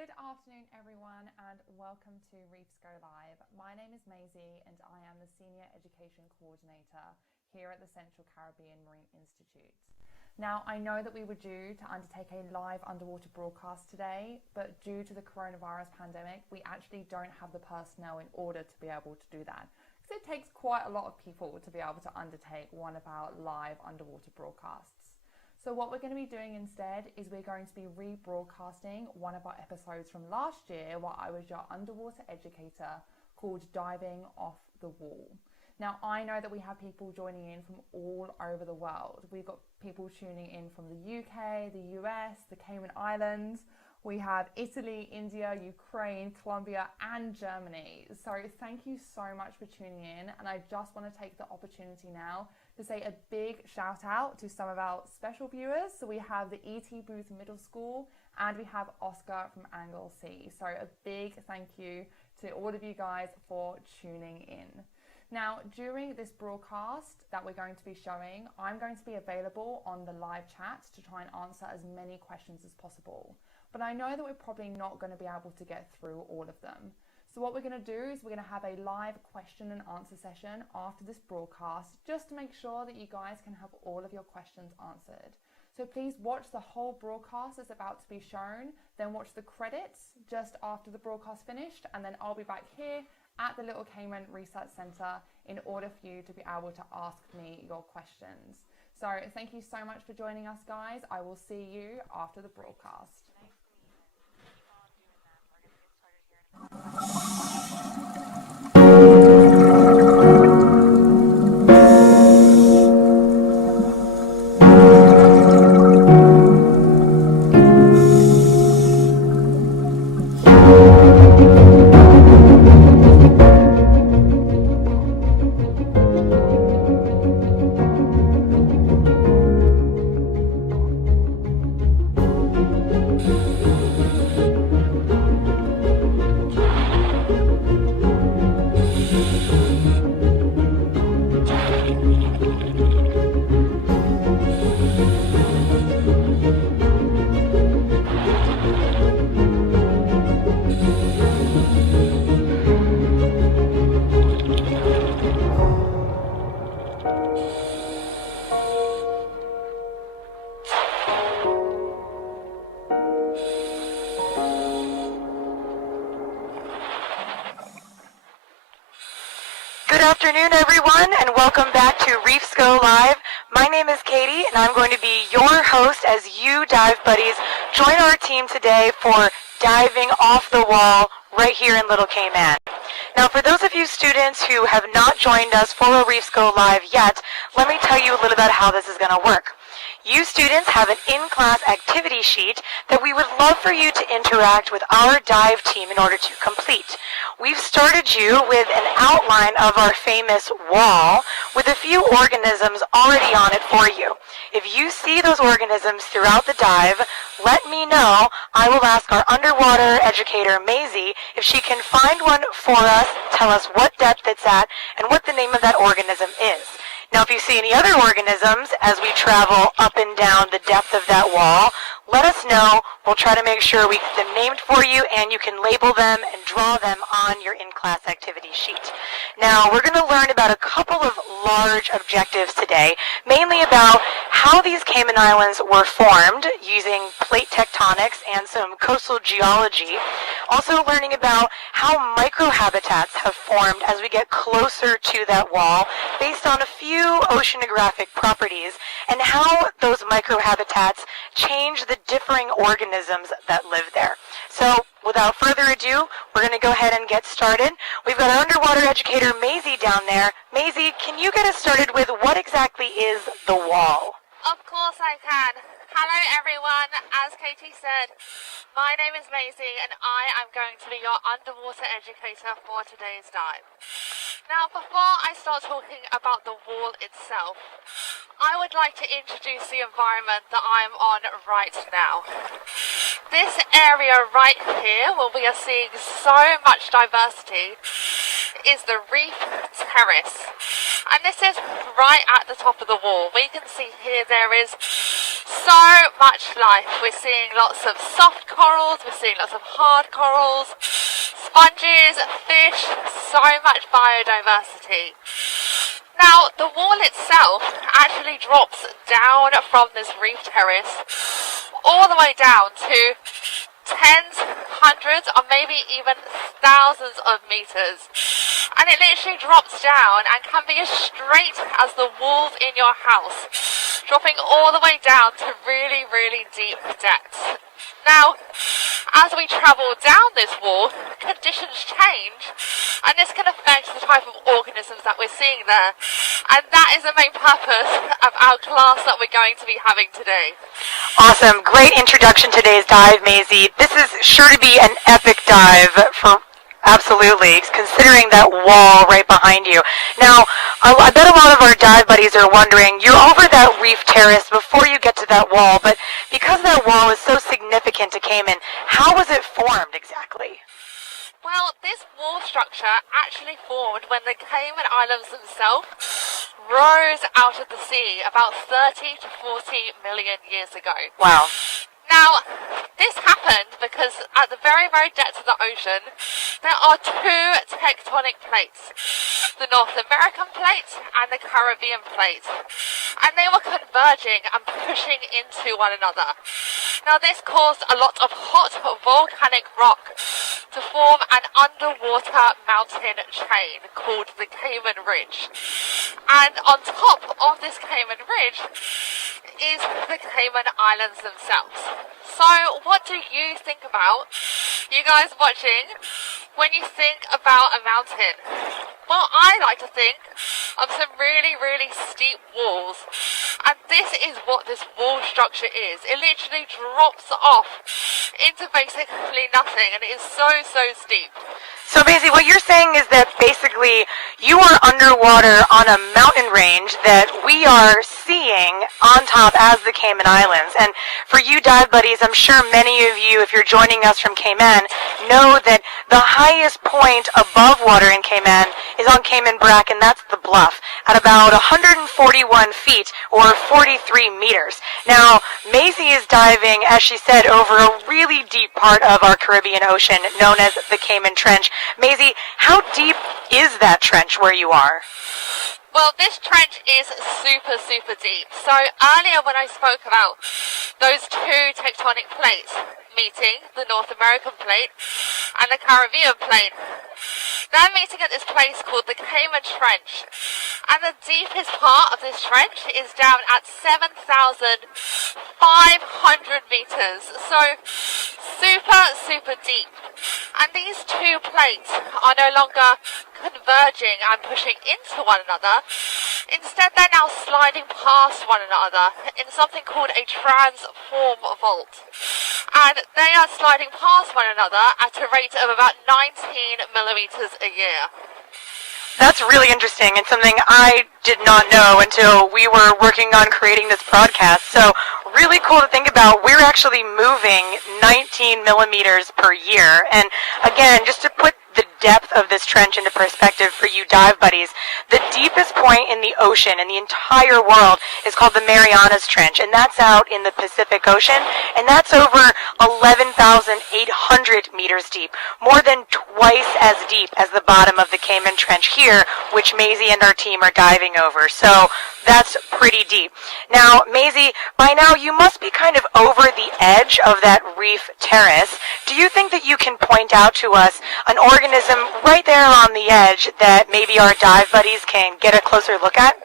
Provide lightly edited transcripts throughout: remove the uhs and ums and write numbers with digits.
Good afternoon, everyone, and welcome to Reefs Go Live. My name is Maisie, and I am the Senior Education Coordinator here at the Central Caribbean Marine Institute. Now, I know that we were due to undertake a live underwater broadcast today, but due to the coronavirus pandemic, we actually don't have the personnel in order to be able to do that, because it takes quite a lot of people to be able to undertake one of our live underwater broadcasts. So what we're going to be doing instead is we're going to be rebroadcasting one of our episodes from last year where I was your underwater educator called Diving Off the Wall. Now, I know that we have people joining in from all over the world. We've got people tuning in from the UK, the US, the Cayman Islands. We have Italy, India, Ukraine, Colombia, and Germany. So thank you so much for tuning in. And I just want to take the opportunity now to say a big shout out to some of our special viewers. So we have the ET Booth Middle School and we have Oscar from Anglesey. So a big thank you to all of you guys for tuning in. Now, during this broadcast that we're going to be showing, I'm going to be available on the live chat to try and answer as many questions as possible. But I know that we're probably not going to be able to get through all of them. So what we're going to do is we're going to have a live question and answer session after this broadcast, just to make sure that you guys can have all of your questions answered. So please watch the whole broadcast that's about to be shown, then watch the credits just after the broadcast finished, and then I'll be back here at the Little Cayman Research Centre in order for you to be able to ask me your questions. So thank you so much for joining us, guys. I will see you after the broadcast. Good afternoon, everyone, and welcome back to Reefs Go Live. My name is Katie, and I'm going to be your host as you dive buddies join our team today for Diving Off the Wall right here in Little Cayman. Now, for those of you students who have not joined us for a Reefs Go Live yet, let me tell you a little about how this is going to work. You students have an in-class activity sheet that we would love for you to interact with our dive team in order to complete. We've started you with an outline of our famous wall with a few organisms already on it for you. If you see those organisms throughout the dive, let me know. I will ask our underwater educator, Maisie, if she can find one for us, tell us what depth it's at, and what the name of that organism is. Now, if you see any other organisms as we travel up and down the depth of that wall, let us know. We'll try to make sure we get them named for you and you can label them and draw them on your in-class activity sheet. Now, we're going to learn about a couple of large objectives today, mainly about how these Cayman Islands were formed using plate tectonics and some coastal geology. Also learning about how microhabitats have formed as we get closer to that wall based on a few oceanographic properties and how those microhabitats change the differing organisms that live there. So without further ado, we're going to go ahead and get started. We've got our underwater educator Maisie down there. Maisie, can you get us started with what exactly is the wall? Of course I can. Hello everyone, as Katie said, my name is Maisie and I am going to be your underwater educator for today's dive. Now, before I start talking about the wall itself, I would like to introduce the environment that I'm on right now. This area right here, where we are seeing so much diversity, is the reef terrace. And this is right at the top of the wall. We can see here there is So much life. We're seeing lots of soft corals, we're seeing lots of hard corals, sponges, fish, so much biodiversity. Now, the wall itself actually drops down from this reef terrace all the way down to tens, hundreds, or maybe even thousands of meters. And it literally drops down and can be as straight as the walls in your house, dropping all the way down to really, really deep depths. Now, as we travel down this wall, conditions change, and this can affect the type of organisms that we're seeing there. And that is the main purpose of our class that we're going to be having today. Awesome. Great introduction to today's dive, Maisie. This is sure to be an epic dive for absolutely, considering that wall right behind you. Now, I bet a lot of our dive buddies are wondering, you're over that reef terrace before you get to that wall, but because that wall is so significant to Cayman, how was it formed exactly? Well, this wall structure actually formed when the Cayman Islands themselves rose out of the sea about 30 to 40 million years ago. Wow. Now, this happened because at the very, very depths of the ocean, there are two tectonic plates, the North American plate and the Caribbean plate, and they were converging and pushing into one another. Now, this caused a lot of hot volcanic rock to form an underwater mountain chain called the Cayman Ridge. And on top of this Cayman Ridge is the Cayman Islands themselves. So what do you think about, you guys watching, when you think about a mountain? Well, I like to think of some really, really steep walls. And this is what this wall structure is. It literally drops off into basically nothing, and it is so, so steep. So basically what you're saying is that basically you are underwater on a mountain range that we are seeing on top as the Cayman Islands. And for you dive buddies, I'm sure many of you, if you're joining us from Cayman, know that the highest point above water in Cayman is on Cayman Brac, and that's the bluff, at about 141 feet or 43 meters. Now, Maisie is diving, as she said, over a really deep part of our Caribbean Ocean known as the Cayman Trench. Maisie, how deep is that trench where you are? Well, this trench is super, super deep. So earlier when I spoke about those two tectonic plates meeting, the North American plate and the Caribbean plate, they're meeting at this place called the Cayman Trench. And the deepest part of this trench is down at 7,500 meters. So super, super deep. And these two plates are no longer converging and pushing into one another. Instead, they're now sliding past one another in something called a transform fault. And they are sliding past one another at a rate of about 19 millimeters a year. That's really interesting and something I did not know until we were working on creating this broadcast. So really cool to think about. We're actually moving 19 millimeters per year. And again, just to put the depth of this trench into perspective for you dive buddies, the deepest point in the ocean in the entire world is called the Marianas Trench, and that's out in the Pacific Ocean, and that's over 11,800 meters deep, more than twice as deep as the bottom of the Cayman Trench here, which Maisie and our team are diving over. So that's pretty deep. Now, Maisie, by now you must be kind of over the edge of that reef terrace. Do you think that you can point out to us an organism right there on the edge that maybe our dive buddies can get a closer look at?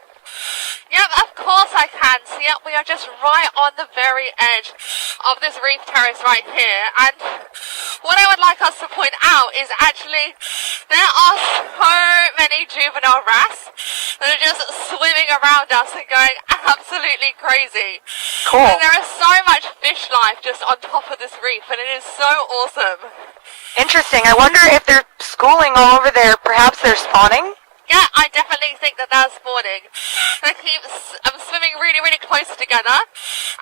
Yep, of course I can. So yep, we are just right on the very edge of this reef terrace right here. And what I would like us to point out is actually there are so many juvenile wrasse that are just swimming around us and going absolutely crazy. Cool. And there is so much fish life just on top of this reef, and it is so awesome. Interesting. I wonder if they're schooling all over there. Perhaps they're spawning? Yeah, I definitely think that they're spawning. They keep swimming really, really close together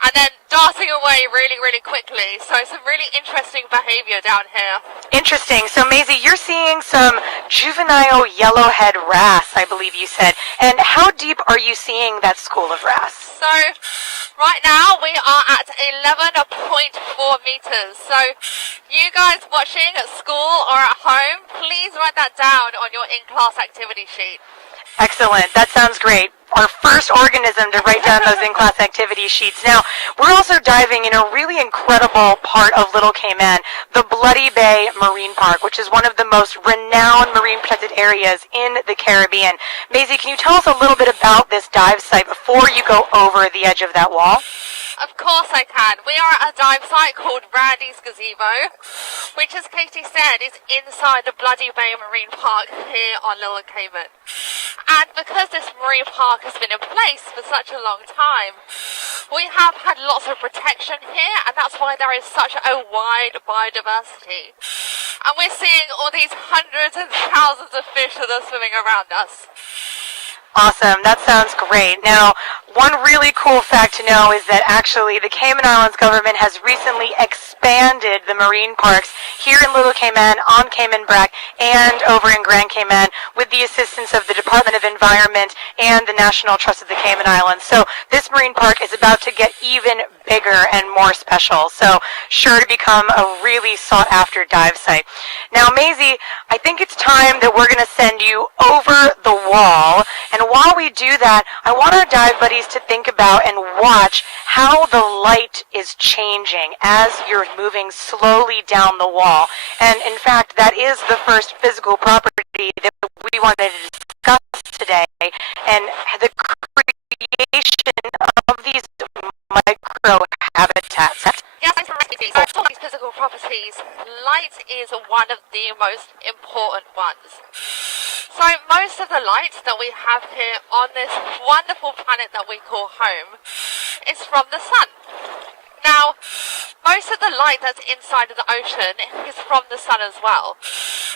and then darting away really, really quickly. So some really interesting behavior down here. Interesting. So Maisie, you're seeing some juvenile yellowhead wrasse, I believe you said. And how deep are you seeing that school of wrasse? So Right now we are at 11.4 meters. So you guys watching at school or at home, please write that down on your in-class activity sheet. Excellent. That sounds great. Our first organism to write down those in-class activity sheets. Now, we're also diving in a really incredible part of Little Cayman, the Bloody Bay Marine Park, which is one of the most renowned marine protected areas in the Caribbean. Maisie, can you tell us a little bit about this dive site before you go over the edge of that wall? Of course I can. We are at a dive site called Randy's Gazebo, which, as Katie said, is inside the Bloody Bay Marine Park here on Little Cayman. And because this marine park has been in place for such a long time, we have had lots of protection here, and that's why there is such a wide biodiversity. And we're seeing all these hundreds and thousands of fish that are swimming around us. Awesome. That sounds great. Now, one really cool fact to know is that actually the Cayman Islands government has recently expanded the marine parks here in Little Cayman, on Cayman Brac, and over in Grand Cayman with the assistance of the Department of Environment and the National Trust of the Cayman Islands. So this marine park is about to get even bigger and more special. So sure to become a really sought-after dive site. Now, Maisie, I think it's time that we're going to send you over the wall. And while we do that, I want our dive buddies to think about and watch how the light is changing as you're moving slowly down the wall. And in fact, that is the first physical property that we wanted to discuss today, and the creation of these micro-habitats. Yes, thanks for asking. So, talking about these physical properties, light is one of the most important ones. So most of the light that we have here on this wonderful planet that we call home is from the sun. Now, most of the light that's inside of the ocean is from the sun as well.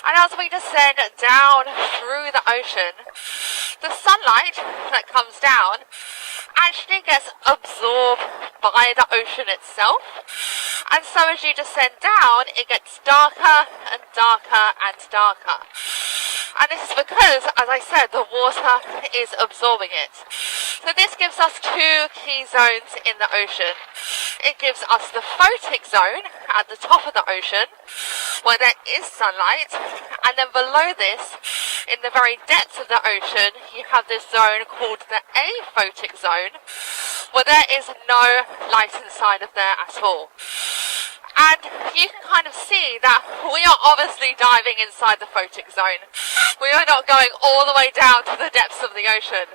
And as we descend down through the ocean, the sunlight that comes down actually gets absorbed by the ocean itself. And so as you descend down, it gets darker and darker and darker. And this is because, as I said, the water is absorbing it. So this gives us two key zones in the ocean. It gives us the photic zone at the top of the ocean, where there is sunlight, and then below this, in the very depths of the ocean, you have this zone called the aphotic zone, where there is no light inside of there at all. And you can kind of see that we are obviously diving inside the photic zone. We are not going all the way down to the depths of the ocean.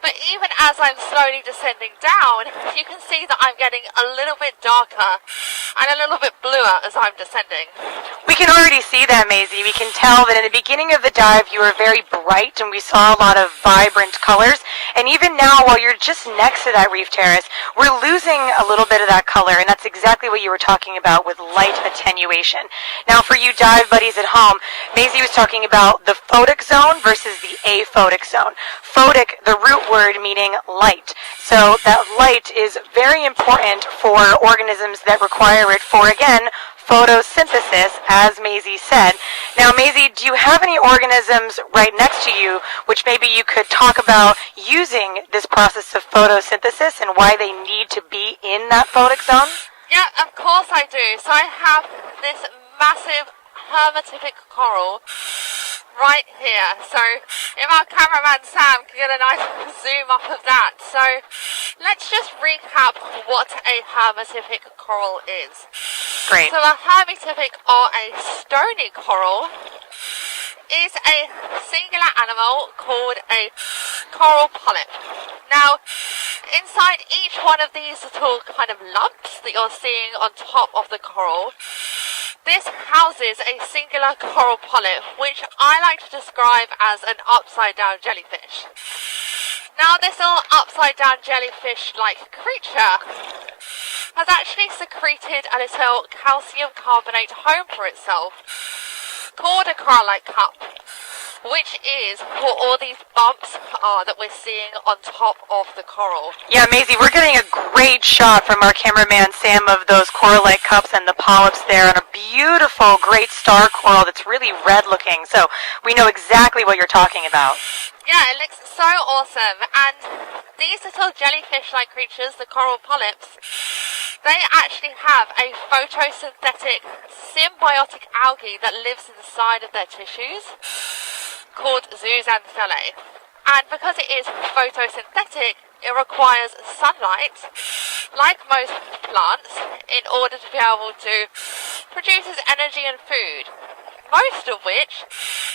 But even as I'm slowly descending down, you can see that I'm getting a little bit darker and a little bit bluer as I'm descending. We can already see that, Maisie. We can tell that in the beginning of the dive you were very bright and we saw a lot of vibrant colors. And even now, while you're just next to that reef terrace, we're losing a little bit of that color, and that's exactly what you were talking about with light attenuation. Now, for you dive buddies at home, Maisie was talking about the photic zone versus the aphotic zone. Photic, the root word meaning light. So that light is very important for organisms that require it for, again, photosynthesis, as Maisie said. Now, Maisie, do you have any organisms right next to you which maybe you could talk about using this process of photosynthesis and why they need to be in that photic zone? Yeah, of course I do. So I have this massive hermatypic coral right here. So if our cameraman Sam can get a nice zoom up of that. So let's just recap what a hermatypic coral is. Great. So a hermatypic, or a stony coral, is a singular animal called a coral polyp. Now, inside each one of these little kind of lumps that you're seeing on top of the coral, this houses a singular coral polyp, which I like to describe as an upside-down jellyfish. Now, this little upside-down jellyfish-like creature has actually secreted a little calcium carbonate home for itself, called a coral-like cup, which is what all these bumps are that we're seeing on top of the coral. Yeah, Maisie, we're getting a great shot from our cameraman Sam of those coral-like cups and the polyps there, and a beautiful, great star coral that's really red-looking. So we know exactly what you're talking about. Yeah, it looks so awesome. And these little jellyfish-like creatures, the coral polyps, they actually have a photosynthetic symbiotic algae that lives inside of their tissues called zooxanthellae. And because it is photosynthetic, it requires sunlight, like most plants, in order to be able to produce its energy and food. Most of which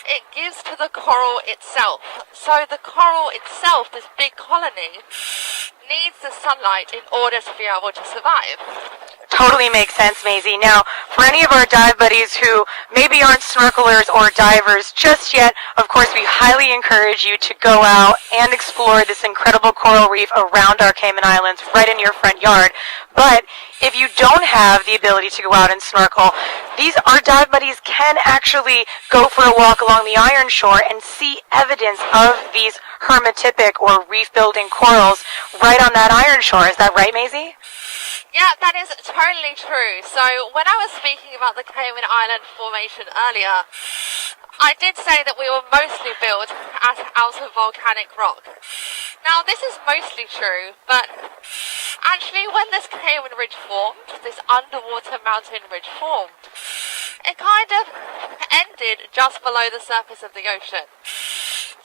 it gives to the coral itself. So the coral itself, this big colony, needs the sunlight in order to be able to survive. Totally makes sense, Maisie. Now, for any of our dive buddies who maybe aren't snorkelers or divers just yet, of course, we highly encourage you to go out and explore this incredible coral reef around our Cayman Islands, right in your front yard. But if you don't have the ability to go out and snorkel, our dive buddies can actually go for a walk along the iron shore and see evidence of these hermatotypic or reef-building corals right on that iron shore. Is that right, Maisie? Yeah, that is totally true. So when I was speaking about the Cayman Island formation earlier, I did say that we were mostly built out of volcanic rock. Now this is mostly true, but actually when this Cayman ridge formed, this underwater mountain ridge formed, it kind of ended just below the surface of the ocean.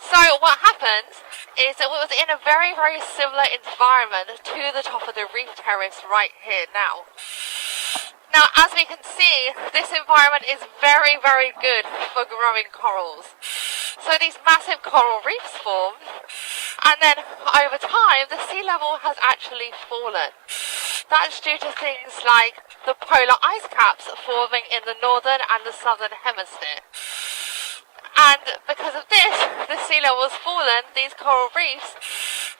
So what happened is that it was in a very, very similar environment to the top of the reef terrace right here now. Now, as we can see, this environment is very, very good for growing corals. So these massive coral reefs formed, and then over time, the sea level has actually fallen. That's due to things like the polar ice caps forming in the northern and the southern hemisphere. And because of this, the sea level has fallen, these coral reefs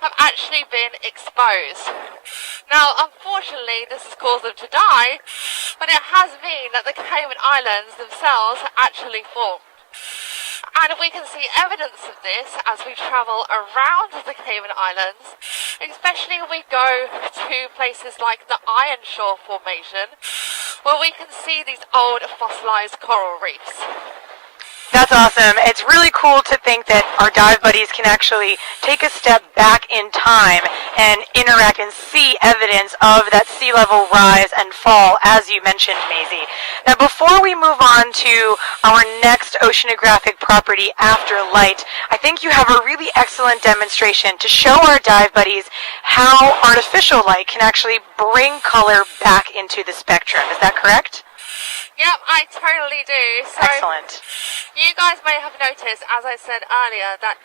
have actually been exposed. Now, unfortunately, this has caused them to die, but it has meant that the Cayman Islands themselves actually formed. And we can see evidence of this as we travel around the Cayman Islands, especially when we go to places like the Iron Shore Formation, where we can see these old fossilized coral reefs. That's awesome. It's really cool to think that our dive buddies can actually take a step back in time and interact and see evidence of that sea level rise and fall, as you mentioned, Maisie. Now, before we move on to our next oceanographic property, After Light, I think you have a really excellent demonstration to show our dive buddies how artificial light can actually bring color back into the spectrum. Is that correct? Yep, I totally do. So excellent. You guys may have noticed, as I said earlier, that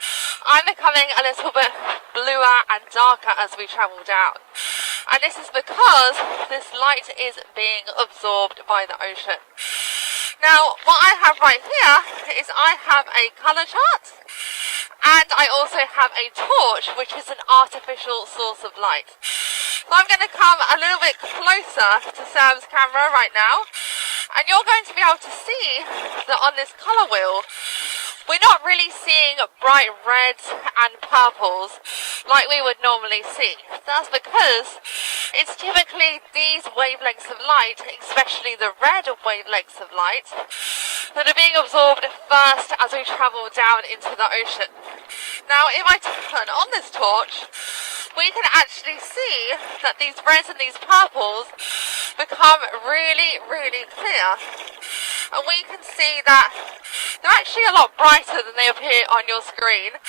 I'm becoming a little bit bluer and darker as we travel down. And this is because this light is being absorbed by the ocean. Now, what I have right here is I have a colour chart, and I also have a torch, which is an artificial source of light. So I'm going to come a little bit closer to Sam's camera right now, and you're going to be able to see that on this colour wheel, we're not really seeing bright reds and purples like we would normally see. That's because it's typically these wavelengths of light, especially the red wavelengths of light, that are being absorbed first as we travel down into the ocean. Now, if I turn on this torch, we can actually see that these reds and these purples become really, really clear. And we can see that they're actually a lot brighter than they appear on your screen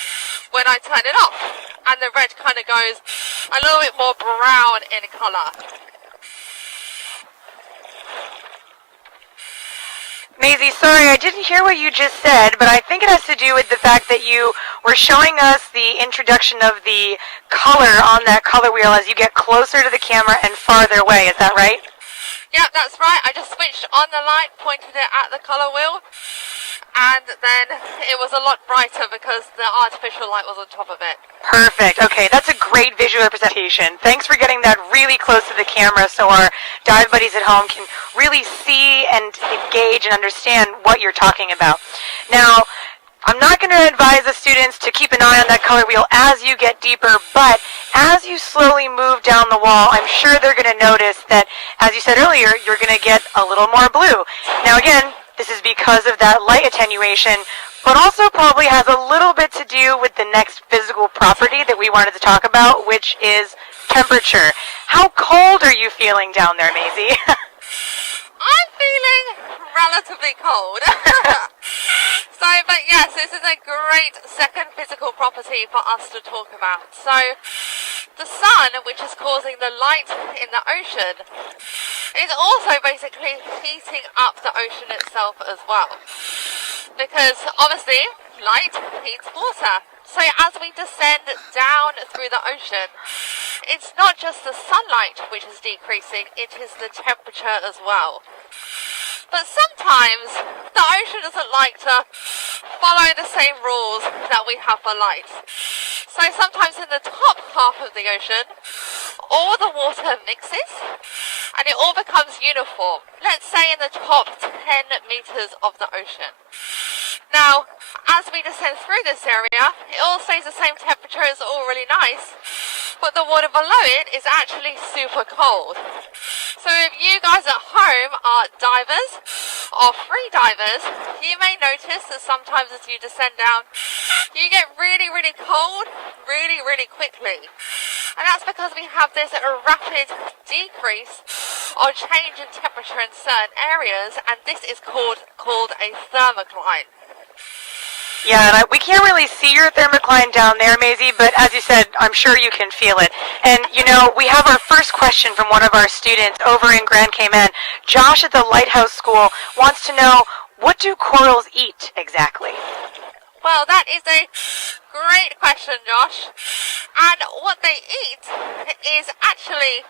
when I turn it off. And the red kind of goes a little bit more brown in colour. Maisie, sorry, I didn't hear what you just said, but I think it has to do with the fact that you were showing us the introduction of the color on that color wheel as you get closer to the camera and farther away. Is that right? Yep, that's right. I just switched on the light, pointed it at the colour wheel, and then it was a lot brighter because the artificial light was on top of it. Perfect. Okay, that's a great visual representation. Thanks for getting that really close to the camera so our dive buddies at home can really see and engage and understand what you're talking about. Now, I'm not going to advise the students to keep an eye on that color wheel as you get deeper, but as you slowly move down the wall, I'm sure they're going to notice that, as you said earlier, you're going to get a little more blue. Now again, this is because of that light attenuation, but also probably has a little bit to do with the next physical property that we wanted to talk about, which is temperature. How cold are you feeling down there, Maisie? I'm feeling relatively cold. But yes, this is a great second physical property for us to talk about. So, the sun, which is causing the light in the ocean, is also basically heating up the ocean itself as well. Because obviously, light heats water. So as we descend down through the ocean, it's not just the sunlight which is decreasing, it is the temperature as well. But sometimes the ocean doesn't like to follow the same rules that we have for light. So sometimes in the top half of the ocean, all the water mixes and it all becomes uniform. Let's say in the top 10 meters of the ocean. Now, as we descend through this area, it all stays the same temperature, it's all really nice, but the water below it is actually super cold. So if you guys at home are divers or free divers, you may notice that sometimes as you descend down, you get really, really cold really quickly. And that's because we have this rapid decrease or change in temperature in certain areas, and this is called a thermocline. Yeah, and we can't really see your thermocline down there, Maisie, but as you said, I'm sure you can feel it. And, you know, we have our first question from one of our students over in Grand Cayman. Josh at the Lighthouse School wants to know, what do corals eat exactly? Well, that is a great question, Josh. And what they eat is actually,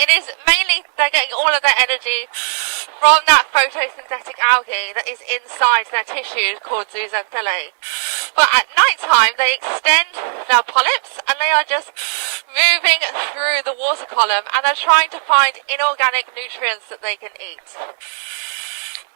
it is mainly, they're getting all of their energy from that photosynthetic algae that is inside their tissues called zooxanthellae. But at night time, they extend their polyps and they are just moving through the water column and they're trying to find inorganic nutrients that they can eat.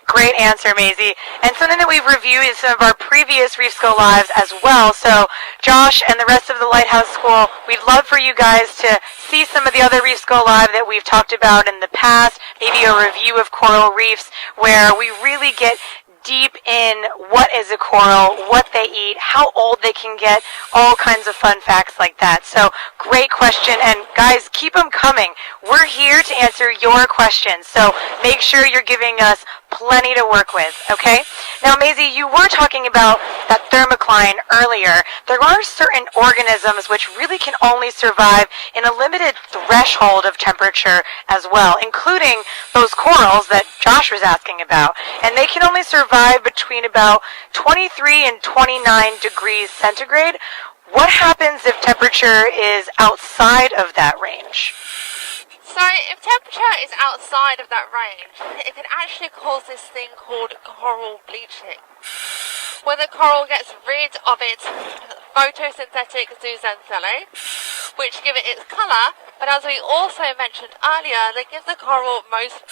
Great answer, Maisie. And something that we've reviewed in some of our previous Reef School Lives as well. So Josh and the rest of the Lighthouse School, we'd love for you guys to see some of the other Reef School Live that we've talked about in the past, maybe a review of coral reefs where we really get deep in what is a coral, what they eat, how old they can get, all kinds of fun facts like that. So great question, and guys, keep them coming. We're here to answer your questions, so make sure you're giving us plenty to work with, okay? Now, Maisie, you were talking about that thermocline earlier. There are certain organisms which really can only survive in a limited threshold of temperature as well, including those corals that Josh was asking about. And they can only survive between about 23 and 29 degrees centigrade. What happens if temperature is outside of that range? So if temperature is outside of that range, it can actually cause this thing called coral bleaching, where the coral gets rid of its photosynthetic zooxanthellae, which give it its colour, but as we also mentioned earlier, they give the coral most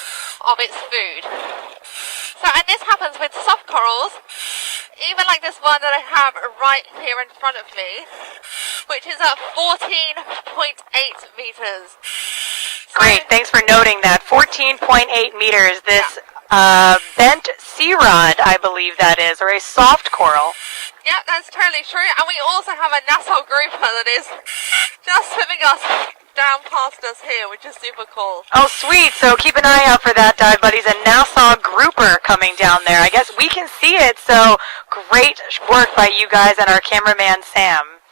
of its food. So, and this happens with soft corals, even like this one that I have right here in front of me, which is at 14.8 meters. Great, thanks for noting that. 14.8 meters, this bent sea rod, I believe that is, or a soft coral. Yeah, that's totally true. And we also have a Nassau grouper that is just swimming us down past us here, which is super cool. Oh, sweet. So keep an eye out for that, dive buddies. A Nassau grouper coming down there. I guess we can see it, so great work by you guys and our cameraman, Sam.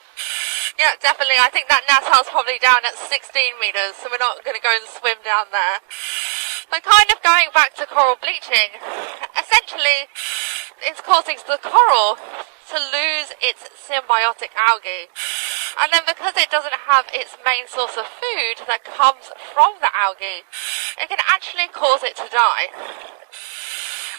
Yeah, definitely. I think that Nassau's probably down at 16 meters, so we're not going to go and swim down there. But kind of going back to coral bleaching, essentially it's causing the coral to lose its symbiotic algae. And then because it doesn't have its main source of food that comes from the algae, it can actually cause it to die.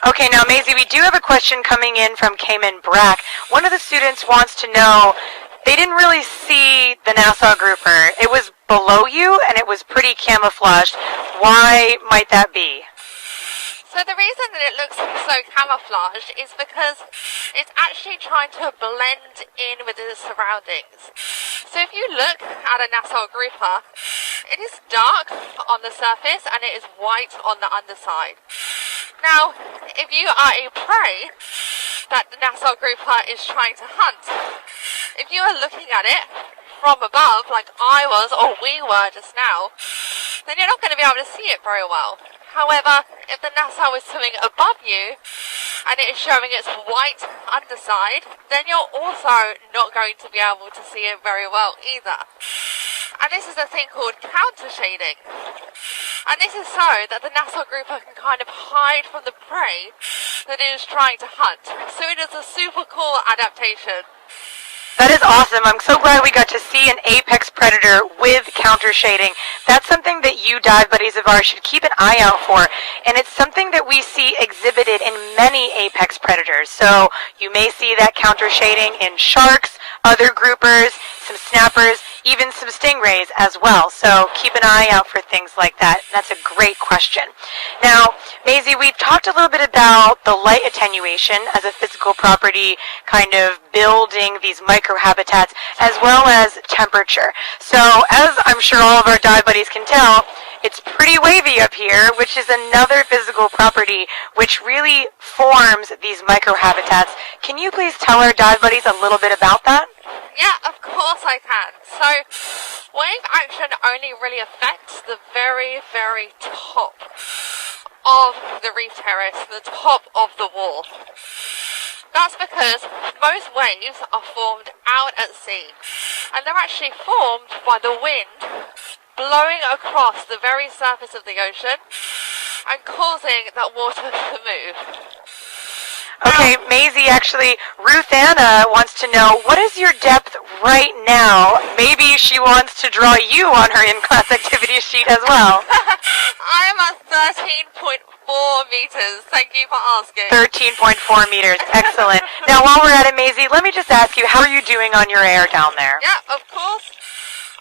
Okay, now Maisie, we do have a question coming in from Cayman Brack. One of the students wants to know, they didn't really see the Nassau grouper. It was below you and it was pretty camouflaged. Why might that be? So the reason that it looks so camouflaged is because it's actually trying to blend in with the surroundings. So if you look at a Nassau grouper, it is dark on the surface and it is white on the underside. Now, if you are a prey, that the Nassau grouper is trying to hunt. If you are looking at it from above, like I was, or we were just now, then you're not going to be able to see it very well. However, if the Nassau is swimming above you, and it is showing its white underside, then you're also not going to be able to see it very well either. And this is a thing called counter shading. And this is so that the Nassau grouper can kind of hide from the prey that it is trying to hunt. So it is a super cool adaptation. That is awesome. I'm so glad we got to see an apex predator with counter shading. That's something that you dive buddies of ours should keep an eye out for. And it's something that we see exhibited in many apex predators. So you may see that counter shading in sharks, other groupers, some snappers, even some stingrays as well. So keep an eye out for things like that. That's a great question. Now, Maisie, we've talked a little bit about the light attenuation as a physical property, kind of building these microhabitats, as well as temperature. So as I'm sure all of our dive buddies can tell, it's pretty wavy up here, which is another physical property which really forms these microhabitats. Can you please tell our dive buddies a little bit about that? Yeah, of course I can. So, wave action only really affects the very, very top of the reef terrace, the top of the wall. That's because most waves are formed out at sea, and they're actually formed by the wind blowing across the very surface of the ocean and causing that water to move. Okay, Maisie, actually, Ruth Anna wants to know, what is your depth right now? Maybe she wants to draw you on her in-class activity sheet as well. I am at 13.4 meters. Thank you for asking. 13.4 meters. Excellent. Now, while we're at it, Maisie, let me just ask you, how are you doing on your air down there? Yeah, of course.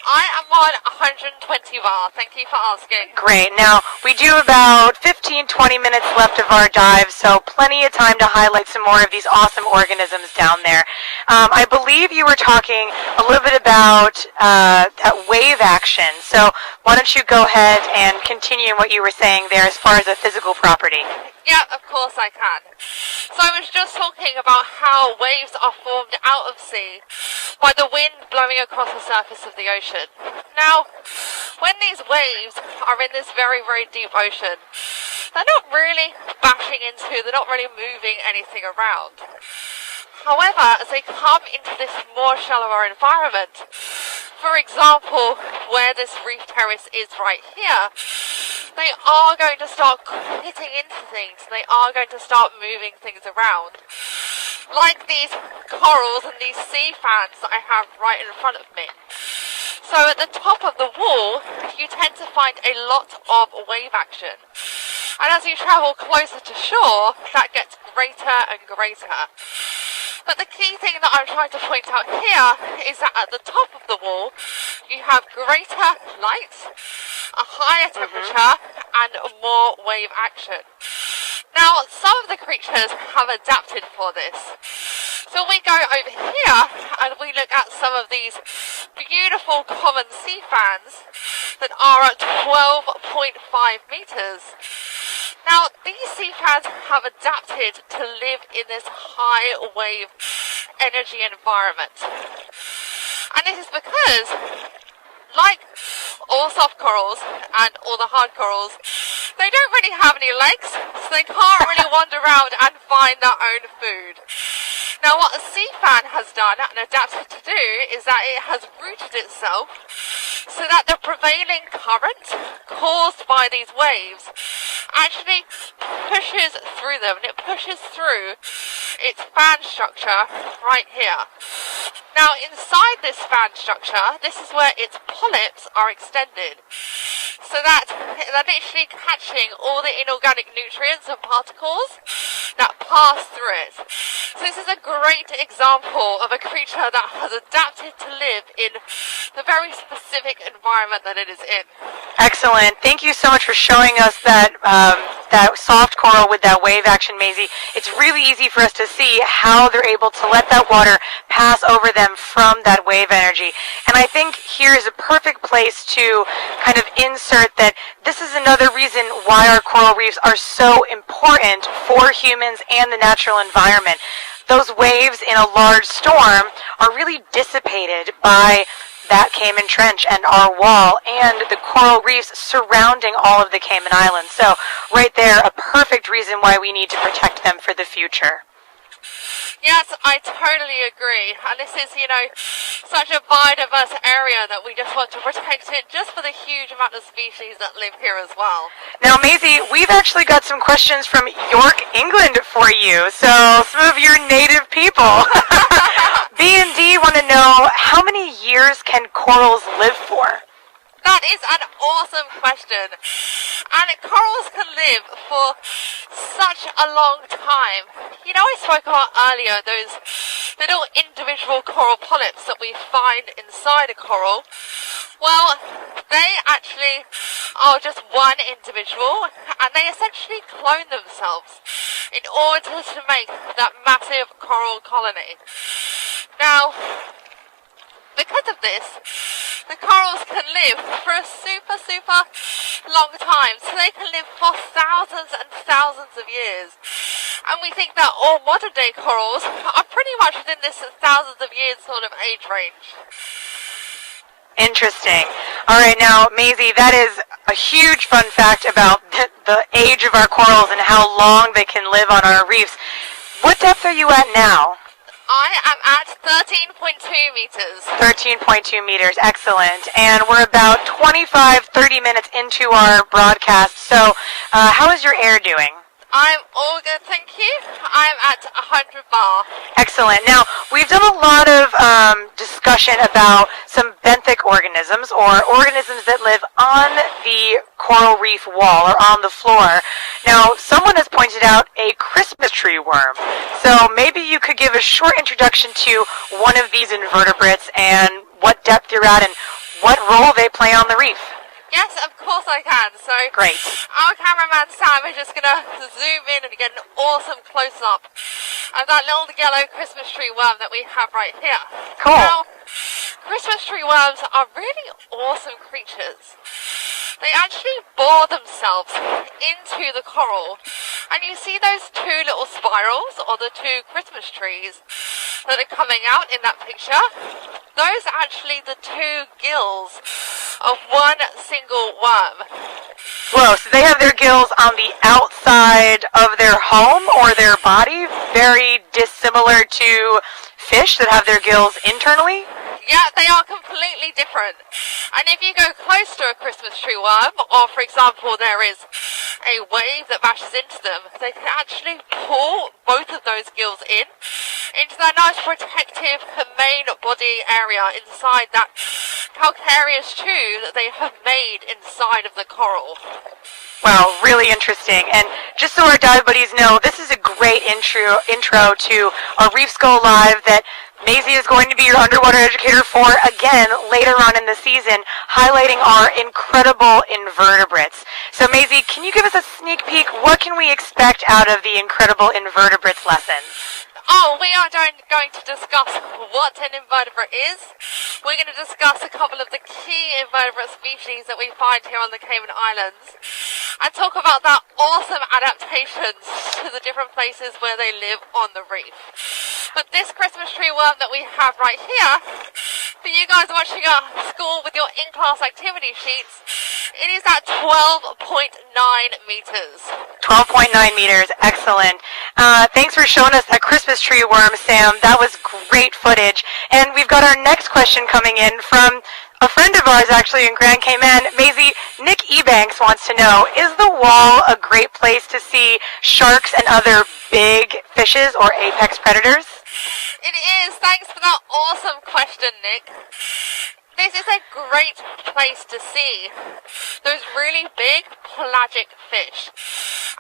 I am on 120 bar. Thank you for asking. Great. Now, we do about 15-20 minutes left of our dive, so plenty of time to highlight some more of these awesome organisms down there. I believe you were talking a little bit about that wave action, so why don't you go ahead and continue what you were saying there as far as a physical property. Yeah, of course I can. So I was just talking about how waves are formed out of sea by the wind blowing across the surface of the ocean. Now, when these waves are in this very, very deep ocean, they're not really bashing into, they're not really moving anything around. However, as they come into this more shallower environment, for example, where this reef terrace is right here, they are going to start hitting into things. They are going to start moving things around. Like these corals and these sea fans that I have right in front of me. So at the top of the wall, you tend to find a lot of wave action. And as you travel closer to shore, that gets greater and greater. But the key thing that I'm trying to point out here is that at the top of the wall, you have greater light, a higher temperature, and more wave action. Now, some of the creatures have adapted for this. So we go over here and we look at some of these beautiful common sea fans that are at 12.5 meters. Now, these sea fans have adapted to live in this high wave energy environment. And this is because, like all soft corals and all the hard corals, they don't really have any legs, so they can't really wander around and find their own food. Now, what a sea fan has done and adapted to do is that it has rooted itself so that the prevailing current caused by these waves actually pushes through them, and it pushes through its fan structure right here. Now, inside this fan structure, this is where its polyps are extended, so that they're literally catching all the inorganic nutrients and particles that pass through it. So this is a great example of a creature that has adapted to live in the very specific environment that it is in. Excellent. Thank you so much for showing us that that soft coral with that wave action, Maisie. It's really easy for us to see how they're able to let that water pass over them from that wave energy. And I think here is a perfect place to kind of insert that this is another reason why our coral reefs are so important for humans and the natural environment. those waves in a large storm are really dissipated by that Cayman Trench and our wall and the coral reefs surrounding all of the Cayman Islands. So right there, a perfect reason why we need to protect them for the future. Yes, I totally agree. And this is, such a biodiverse area that we just want to protect it just for the huge amount of species that live here as well. Now, Maisie, we've actually got some questions from York, England for you. So some of your native people. B&D want to know, how many years can corals live for? That is an awesome question. And corals can live for such a long time. I spoke about earlier those little individual coral polyps that we find inside a coral. Well, they actually are just one individual, and they essentially clone themselves in order to make that massive coral colony. Now, because of this, the corals can live for a super long time. So they can live for thousands and thousands of years. And we think that all modern day corals are pretty much within this thousands of years sort of age range. Interesting. All right, now, Maisie, that is a huge fun fact about the age of our corals and how long they can live on our reefs. What depth are you at now? I am at 13.2 meters. 13.2 meters, excellent. And we're about 25-30 minutes into our broadcast. So how is your air doing? I'm all good, thank you. I'm at 100 bar. Excellent. Now, we've done a lot of discussion about some benthic organisms, or organisms that live on the coral reef wall or on the floor. Now, someone has pointed out a Christmas tree worm. So maybe you could give a short introduction to one of these invertebrates and what depth you're at and what role they play on the reef. Yes, of course I can. So great. Our cameraman Sam is just going to zoom in and get an awesome close-up of that little yellow Christmas tree worm that we have right here. Cool. Now, Christmas tree worms are really awesome creatures. They actually bore themselves into the coral, and you see those two little spirals, or the two Christmas trees that are coming out in that picture? Those are actually the two gills of one single worm. Whoa, so they have their gills on the outside of their home or their body, very dissimilar to fish that have their gills internally? Yeah, they are completely different. And if you go close to a Christmas tree worm, or for example there is a wave that bashes into them, they can actually pull both of those gills into that nice protective main body area inside that calcareous tube that they have made inside of the coral. Wow, really interesting. And just so our dive buddies know, this is a great intro to our Reefs Go Live that Maisie is going to be your underwater educator for again later on in the season, highlighting our incredible invertebrates. So Maisie, can you give us a sneak peek? What can we expect out of the incredible invertebrates lesson? Oh, we are going to discuss what an invertebrate is. We're going to discuss a couple of the key invertebrate species that we find here on the Cayman Islands, and talk about their awesome adaptations to the different places where they live on the reef. But this Christmas tree worm that we have right here, for you guys watching at school with your in-class activity sheets, it is at 12.9 meters. 12.9 meters, excellent. Thanks for showing us that Christmas tree worm, Sam. That was great footage. And we've got our next question coming in from a friend of ours actually in Grand Cayman. Maisie, Nick Ebanks wants to know, is the wall a great place to see sharks and other big fishes or apex predators? It is. Thanks for that awesome question, Nick. This is a great place to see those really big pelagic fish.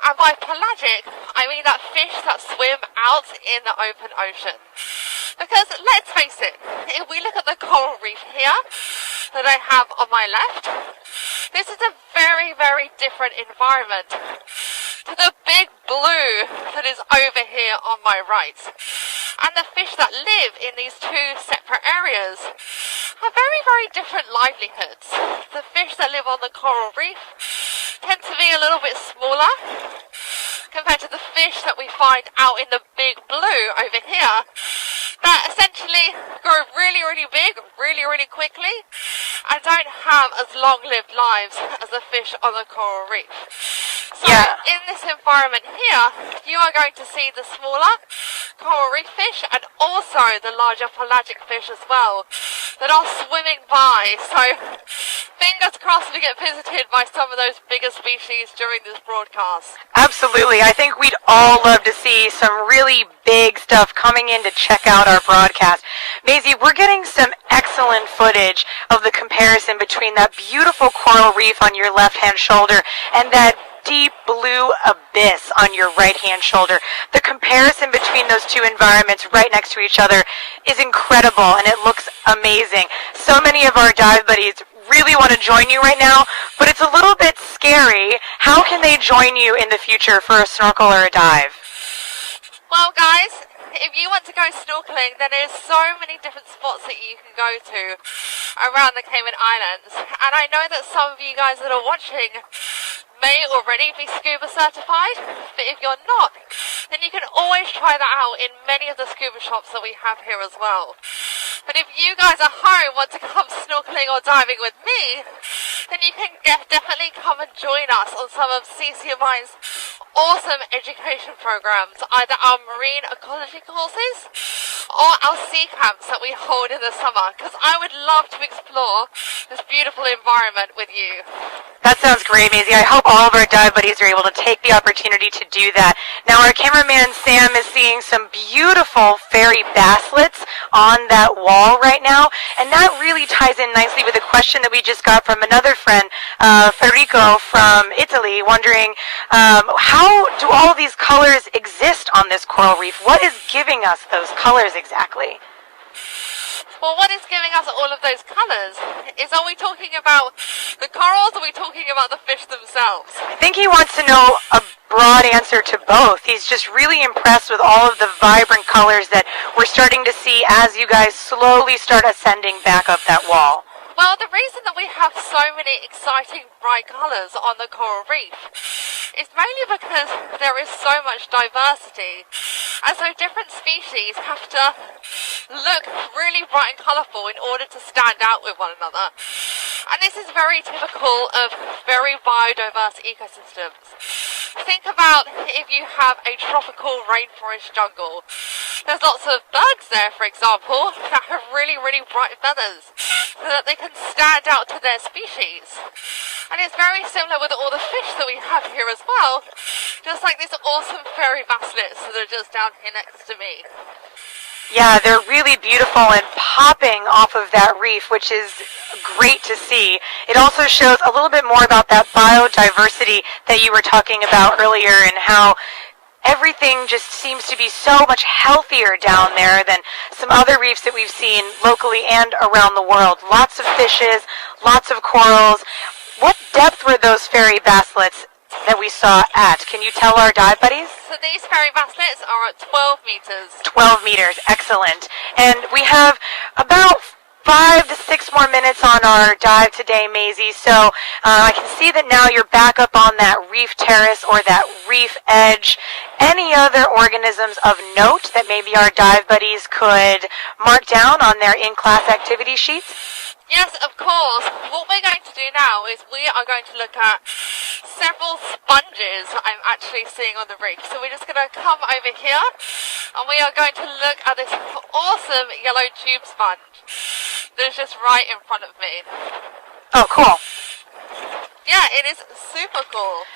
And by pelagic, I mean that fish that swim out in the open ocean. Because let's face it, if we look at the coral reef here that I have on my left, this is a very, very different environment to the big blue that is over here on my right. And the fish that live in these two separate areas have very, very different livelihoods. The fish that live on the coral reef tend to be a little bit smaller, compared to the fish that we find out in the big blue over here, that essentially grow really, really big, really, really quickly, and don't have as long-lived lives as the fish on the coral reef. So in this environment here, you are going to see the smaller coral reef fish and also the larger pelagic fish as well that are swimming by. So fingers crossed we get visited by some of those bigger species during this broadcast. Absolutely. I think we'd all love to see some really big stuff coming in to check out our broadcast. Maisie, we're getting some excellent footage of the comparison between that beautiful coral reef on your left-hand shoulder and that deep blue abyss on your right-hand shoulder. The comparison between those two environments right next to each other is incredible, and it looks amazing. So many of our dive buddies really want to join you right now, but it's a little bit scary. How can they join you in the future for a snorkel or a dive? Well, guys, if you want to go snorkeling, then there's so many different spots that you can go to around the Cayman Islands. And I know that some of you guys that are watching may already be scuba certified, but if you're not, then you can always try that out in many of the scuba shops that we have here as well. But if you guys at home want to come snorkeling or diving with me, then you can definitely come and join us on some of CCMI's awesome education programs, either our marine ecology courses or our sea camps that we hold in the summer, because I would love to explore this beautiful environment with you. That sounds great, Maisie. I hope all of our dive buddies are able to take the opportunity to do that. Now, our cameraman Sam is seeing some beautiful fairy basslets on that wall right now, and that really ties in nicely with a question that we just got from another friend, Federico from Italy, wondering how do all of these colors exist on this coral reef? What is giving us those colors exactly? Well, what is giving us all of those colours? Are we talking about the corals, or are we talking about the fish themselves? I think he wants to know a broad answer to both. He's just really impressed with all of the vibrant colors that we're starting to see as you guys slowly start ascending back up that wall. Well, the reason that we have so many exciting bright colours on the coral reef is mainly because there is so much diversity, and so different species have to look really bright and colourful in order to stand out with one another. And this is very typical of very biodiverse ecosystems. Think about if you have a tropical rainforest jungle. There's lots of birds there, for example, that have really, really bright feathers so that they can stand out to their species. And it's very similar with all the fish that we have here as well, just like these awesome fairy basslets that are just down here next to me. Yeah, they're really beautiful and popping off of that reef, which is great to see. It also shows a little bit more about that biodiversity that you were talking about earlier, and how everything just seems to be so much healthier down there than some other reefs that we've seen locally and around the world. Lots of fishes, lots of corals. What depth were those fairy basslets that we saw at? Can you tell our dive buddies? So these fairy basslets are at 12 meters. 12 meters, excellent. And we have about 5 to 6 more minutes on our dive today, Maisie. So I can see that now you're back up on that reef terrace or that reef edge. Any other organisms of note that maybe our dive buddies could mark down on their in-class activity sheets? Yes, of course. What we're going to do now is we are going to look at several sponges I'm actually seeing on the reef. So we're just going to come over here and we are going to look at this awesome yellow tube sponge that is just right in front of me. Oh, cool. Yeah, it is super cool.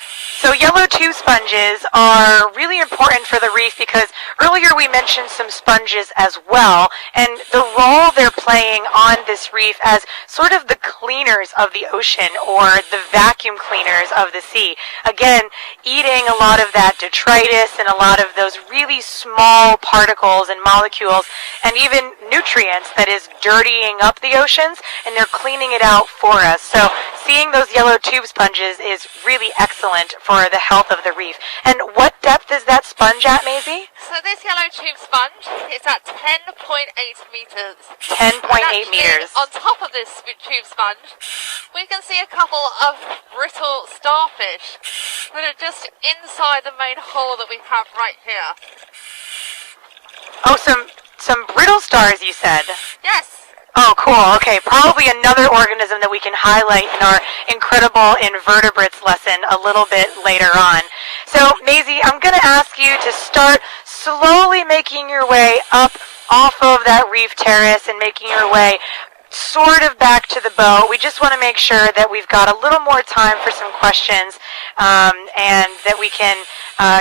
So yellow tube sponges are really important for the reef because earlier we mentioned some sponges as well, and the role they're playing on this reef as sort of the cleaners of the ocean or the vacuum cleaners of the sea. Again, eating a lot of that detritus and a lot of those really small particles and molecules and even nutrients that is dirtying up the oceans, and they're cleaning it out for us. So seeing those yellow tube sponges is really excellent for the health of the reef. And what depth is that sponge at, Maisie? So this yellow tube sponge is at 10.8 meters. 10.8 meters. On top of this tube sponge, we can see a couple of brittle starfish that are just inside the main hole that we have right here. Oh, some brittle stars, you said? Yes. Oh, cool. Okay, probably another organism that we can highlight in our incredible invertebrates lesson a little bit later on. So, Maisie, I'm going to ask you to start slowly making your way up off of that reef terrace and making your way sort of back to the boat. We just want to make sure that we've got a little more time for some questions and that we can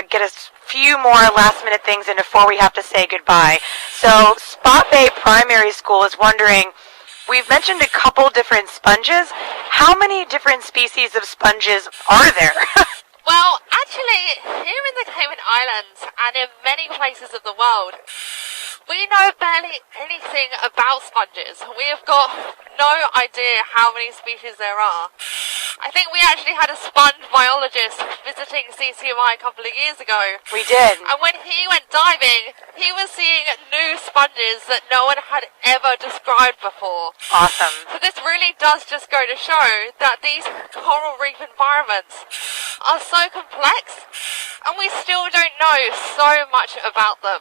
get a few more last-minute things in before we have to say goodbye. So Spot Bay Primary School is wondering, we've mentioned a couple different sponges. How many different species of sponges are there? Well, actually, here in the Cayman Islands and in many places of the world, we know barely anything about sponges. We have got no idea how many species there are. I think we actually had a sponge biologist visiting CCMI a couple of years ago. We did. And when he went diving, he was seeing new sponges that no one had ever described before. Awesome. So this really does just go to show that these coral reef environments are so complex, and we still don't know so much about them.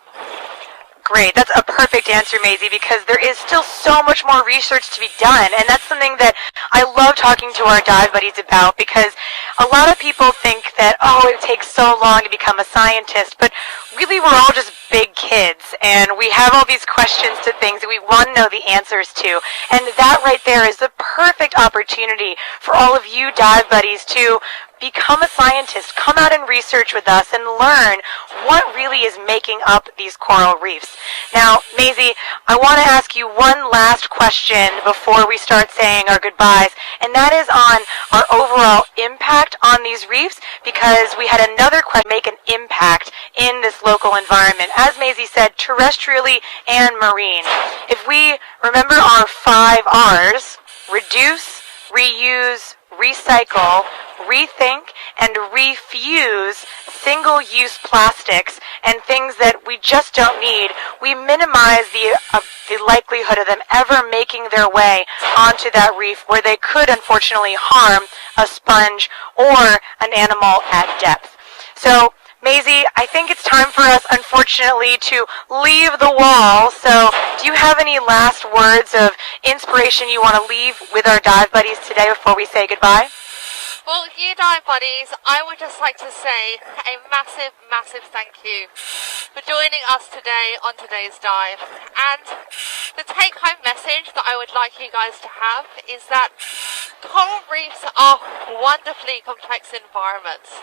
Great. That's a perfect answer, Maisie, because there is still so much more research to be done, and that's something that I love talking to our dive buddies about, because a lot of people think that, oh, it takes so long to become a scientist, but really we're all just big kids, and we have all these questions to things that we want to know the answers to, and that right there is the perfect opportunity for all of you dive buddies to become a scientist, come out and research with us and learn what really is making up these coral reefs. Now, Maisie, I want to ask you one last question before we start saying our goodbyes, and that is on our overall impact on these reefs, because we had another question, make an impact in this local environment, as Maisie said, terrestrially and marine. If we remember our 5 R's, reduce, reuse, recycle, rethink, and refuse single-use plastics and things that we just don't need, we minimize the likelihood of them ever making their way onto that reef where they could unfortunately harm a sponge or an animal at depth. So, Maisie, I think it's time for us, unfortunately, to leave the wall. So, do you have any last words of inspiration you want to leave with our dive buddies today before we say goodbye? Well, you dive buddies, I would just like to say a massive, massive thank you for joining us today on today's dive. And the take-home message that I would like you guys to have is that coral reefs are wonderfully complex environments.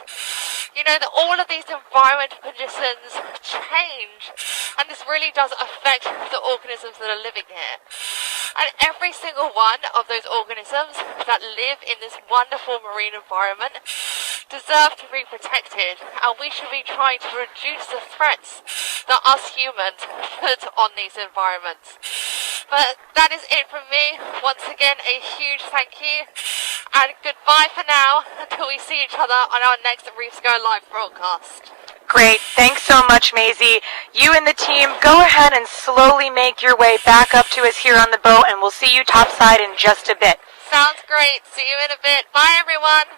You know that all of these environmental conditions change, and this really does affect the organisms that are living here. And every single one of those organisms that live in this wonderful marine environment deserve to be protected, and we should be trying to reduce the threats that us humans put on these environments. But that is it from me. Once again, a huge thank you, and goodbye for now until we see each other on our next Reefs Go Live broadcast. Great. Thanks so much, Maisie. You and the team, go ahead and slowly make your way back up to us here on the boat, and we'll see you topside in just a bit. Sounds great. See you in a bit. Bye, everyone.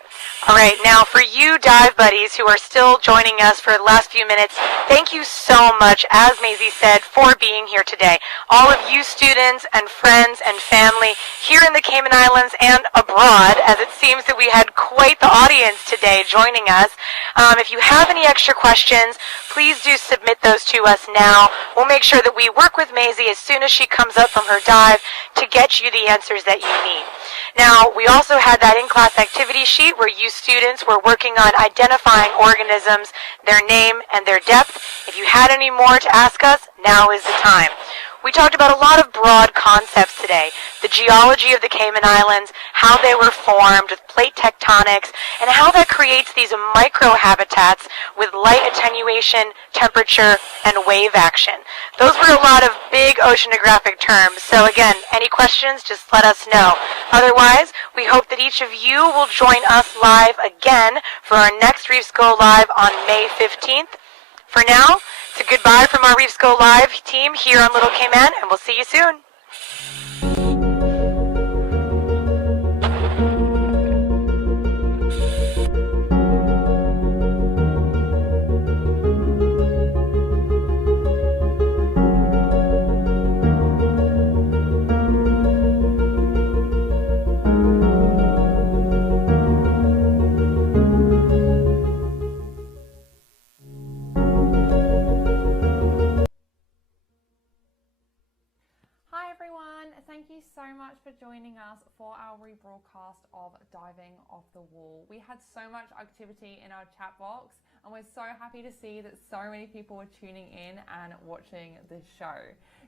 All right, now for you dive buddies who are still joining us for the last few minutes, thank you so much, as Maisie said, for being here today. All of you students and friends and family here in the Cayman Islands and abroad, as it seems that we had quite the audience today joining us. If you have any extra questions, please do submit those to us now. We'll make sure that we work with Maisie as soon as she comes up from her dive to get you the answers that you need. Now, we also had that in-class activity sheet where you students were working on identifying organisms, their name, and their depth. If you had any more to ask us, now is the time. We talked about a lot of broad concepts today. The geology of the Cayman Islands, how they were formed with plate tectonics, and how that creates these microhabitats with light attenuation, temperature, and wave action. Those were a lot of big oceanographic terms, so again, any questions, just let us know. Otherwise, we hope that each of you will join us live again for our next Reefs Go Live on May 15th. For now, it's a goodbye from our Reefs Go Live team here on Little Cayman, and we'll see you soon. Thank you so much for joining us for our rebroadcast of Diving Off the Wall. We had so much activity in our chat box, and we're so happy to see that so many people were tuning in and watching this show.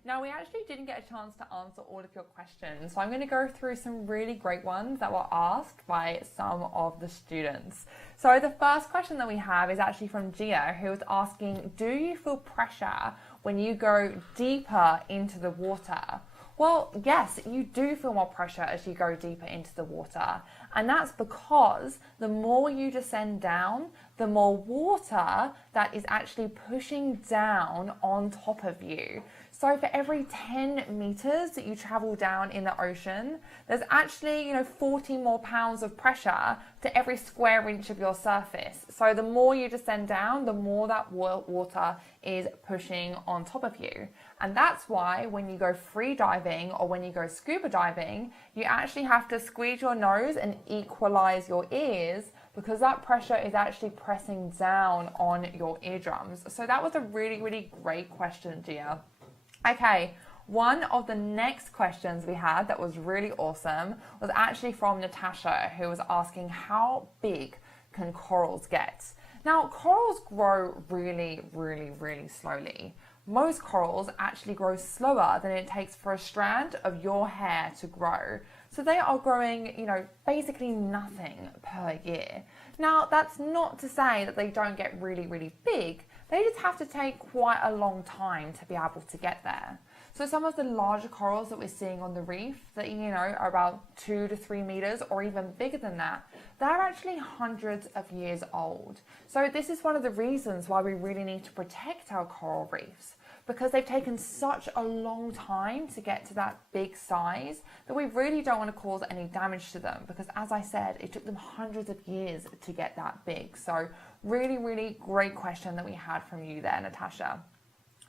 Now, we actually didn't get a chance to answer all of your questions, so I'm going to go through some really great ones that were asked by some of the students. So the first question that we have is actually from Gia, who is asking, do you feel pressure when you go deeper into the water? Well, yes, you do feel more pressure as you go deeper into the water. And that's because the more you descend down, the more water that is actually pushing down on top of you. So for every 10 meters that you travel down in the ocean, there's actually, 40 more pounds of pressure to every square inch of your surface. So the more you descend down, the more that water is pushing on top of you. And that's why when you go free diving or when you go scuba diving, you actually have to squeeze your nose and equalize your ears, because that pressure is actually pressing down on your eardrums. So that was a really, really great question, Gia. Okay, one of the next questions we had that was really awesome was actually from Natasha, who was asking, how big can corals get? Now, corals grow really, really, really slowly. Most corals actually grow slower than it takes for a strand of your hair to grow. So they are growing, basically nothing per year. Now, that's not to say that they don't get really, really big. They just have to take quite a long time to be able to get there. So some of the larger corals that we're seeing on the reef that, are about 2 to 3 meters or even bigger than that, they're actually hundreds of years old. So this is one of the reasons why we really need to protect our coral reefs, because they've taken such a long time to get to that big size that we really don't want to cause any damage to them, because as I said, it took them hundreds of years to get that big. So really, really great question that we had from you there, Natasha.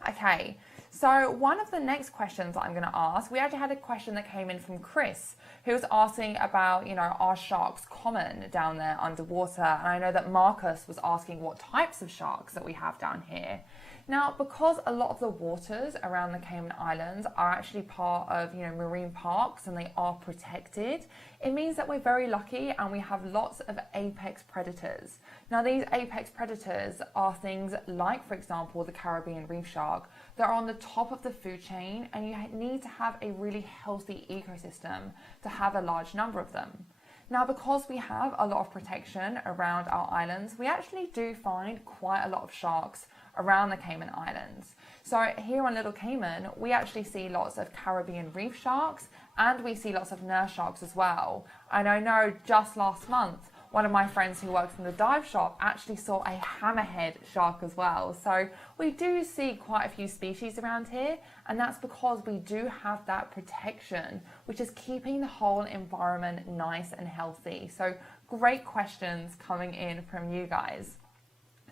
Okay, so one of the next questions I'm going to ask, we actually had a question that came in from Chris, who was asking about, are sharks common down there underwater? And I know that Marcus was asking what types of sharks that we have down here. Now, because a lot of the waters around the Cayman Islands are actually part of, marine parks and they are protected, it means that we're very lucky and we have lots of apex predators. Now, these apex predators are things like, for example, the Caribbean reef shark that are on the top of the food chain, and you need to have a really healthy ecosystem to have a large number of them. Now, because we have a lot of protection around our islands, we actually do find quite a lot of sharks around the Cayman Islands. So here on Little Cayman, we actually see lots of Caribbean reef sharks, and we see lots of nurse sharks as well. And I know just last month, one of my friends who works in the dive shop actually saw a hammerhead shark as well. So we do see quite a few species around here, and that's because we do have that protection, which is keeping the whole environment nice and healthy. So great questions coming in from you guys.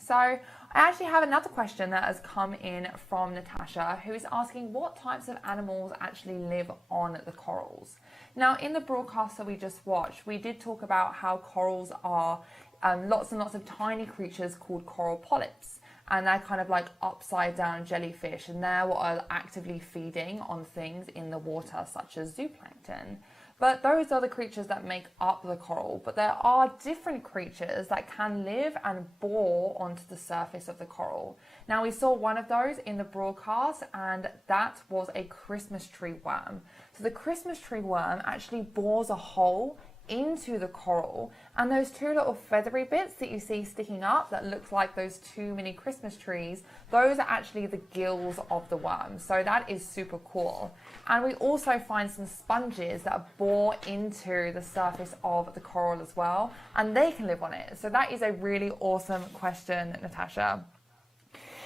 So I actually have another question that has come in from Natasha, who is asking what types of animals actually live on the corals. Now, in the broadcast that we just watched, we did talk about how corals are lots and lots of tiny creatures called coral polyps. And they're kind of like upside down jellyfish, and they're what are actively feeding on things in the water, such as zooplankton. But those are the creatures that make up the coral. But there are different creatures that can live and bore onto the surface of the coral. Now, we saw one of those in the broadcast, and that was a Christmas tree worm. So the Christmas tree worm actually bores a hole into the coral, and those two little feathery bits that you see sticking up that looks like those two mini Christmas trees, those are actually the gills of the worm. So that is super cool. And we also find some sponges that bore into the surface of the coral as well, and they can live on it. So that is a really awesome question, Natasha.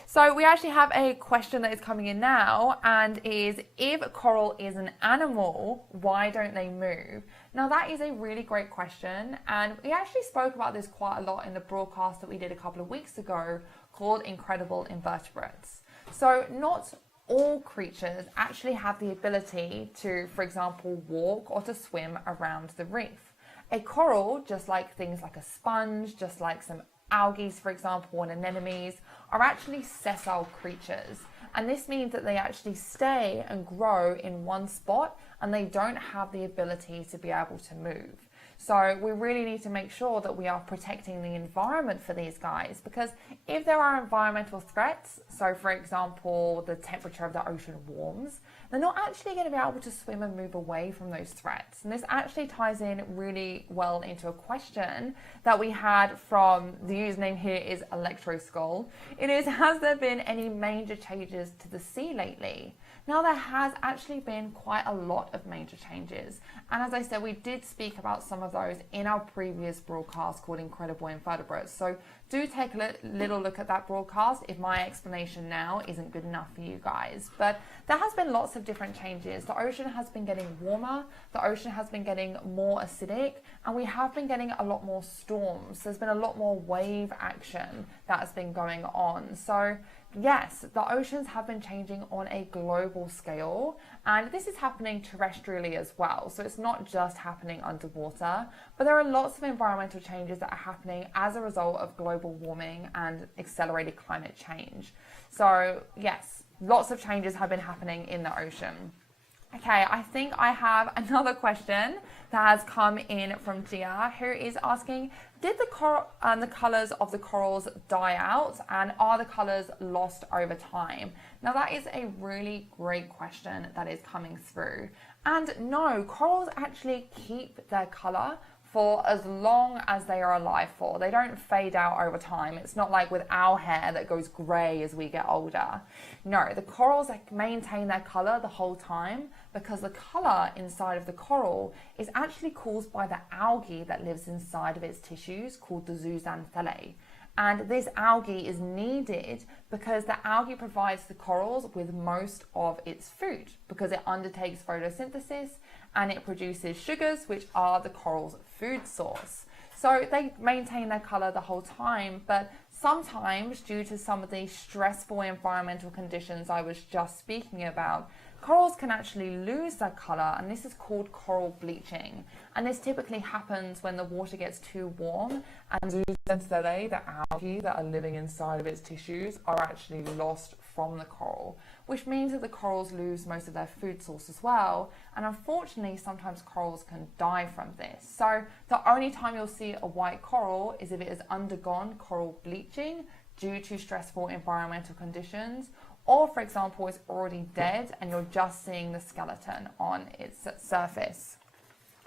So we actually have a question that is coming in now, and is, if coral is an animal, why don't they move? Now that is a really great question, and we actually spoke about this quite a lot in the broadcast that we did a couple of weeks ago called Incredible Invertebrates. So not all creatures actually have the ability to, for example, walk or to swim around the reef. A coral, just like things like a sponge, just like some algae, for example, and anemones, are actually sessile creatures. And this means that they actually stay and grow in one spot, and they don't have the ability to be able to move. So we really need to make sure that we are protecting the environment for these guys, because if there are environmental threats, so for example, the temperature of the ocean warms, they're not actually going to be able to swim and move away from those threats. And this actually ties in really well into a question that we had from, the username here is ElectroSkull. It is, has there been any major changes to the sea lately? Now, there has actually been quite a lot of major changes. And as I said, we did speak about some of those in our previous broadcast called Incredible Invertebrates. So do take a little look at that broadcast if my explanation now isn't good enough for you guys. But there has been lots of different changes. The ocean has been getting warmer, the ocean has been getting more acidic, and we have been getting a lot more storms. There's been a lot more wave action that has been going on. So yes, the oceans have been changing on a global scale, and this is happening terrestrially as well. So it's not just happening underwater, but there are lots of environmental changes that are happening as a result of global warming and accelerated climate change. So yes, lots of changes have been happening in the ocean. Okay, I think I have another question that has come in from Gia, who is asking, did the colours of the corals die out, and are the colours lost over time? Now that is a really great question that is coming through. And no, corals actually keep their colour for as long as they are alive for. They don't fade out over time. It's not like with our hair that goes grey as we get older. No, the corals maintain their colour the whole time, because the colour inside of the coral is actually caused by the algae that lives inside of its tissues, called the zooxanthellae. And this algae is needed because the algae provides the corals with most of its food, because it undertakes photosynthesis and it produces sugars, which are the coral's food source. So they maintain their colour the whole time, but sometimes due to some of the stressful environmental conditions I was just speaking about, corals can actually lose their colour, and this is called coral bleaching. And this typically happens when the water gets too warm, and zooxanthellae, the algae that are living inside of its tissues, are actually lost from the coral, which means that the corals lose most of their food source as well. And unfortunately, sometimes corals can die from this. So the only time you'll see a white coral is if it has undergone coral bleaching due to stressful environmental conditions, or for example, it's already dead and you're just seeing the skeleton on its surface.